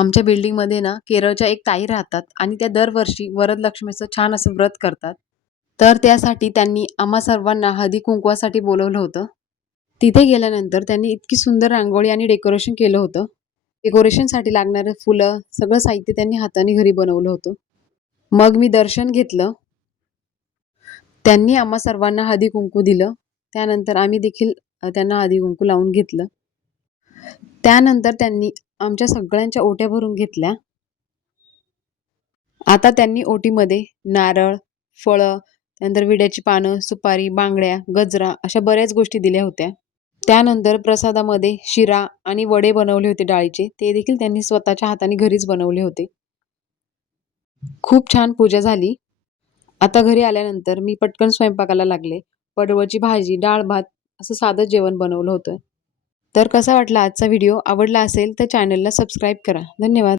आमच्या बिल्डिंगमध्ये ना केरळच्या एक ताई राहतात आणि त्या दरवर्षी वरदलक्ष्मीचं छान असं व्रत करतात. तर त्यासाठी त्यांनी आम्हा सर्वांना हळदी-कुंकवासाठी बोलावलं होतं. तिथे गेल्यानंतर त्यांनी इतकी सुंदर रांगोळी आणि डेकोरेशन केलं होतं. डेकोरेशनसाठी लागणारे फुलं, सगळं साहित्य त्यांनी हाताने घरी बनवलं होतं. मग मी दर्शन घेतलं. त्यांनी आम्हा सर्वांना हळदी-कुंकू दिलं. त्यानंतर आम्ही देखील त्यांना हळदी-कुंकू लावून घेतलं. त्यानंतर त्यांनी आमच्या सगळ्यांच्या ओट्या भरून घेतल्या. आता त्यांनी ओटीमध्ये नारळ, फळं, त्यानंतर विड्याची पानं, सुपारी, बांगड्या, गजरा अशा बऱ्याच गोष्टी दिल्या होत्या. त्यानंतर प्रसादामध्ये शिरा आणि वडे बनवले होते डाळीचे. ते देखील त्यांनी स्वतःच्या हाताने घरीच बनवले होते. खूप छान पूजा झाली. आता घरी आल्यानंतर मी पटकन स्वयंपाकाला लागले. पडवळची भाजी, डाळ-भात असं साधं जेवण बनवलं होतं. तर कसा वाटला आजचा व्हिडिओ? आवडला असेल तर चॅनलला सबस्क्राईब करा. धन्यवाद.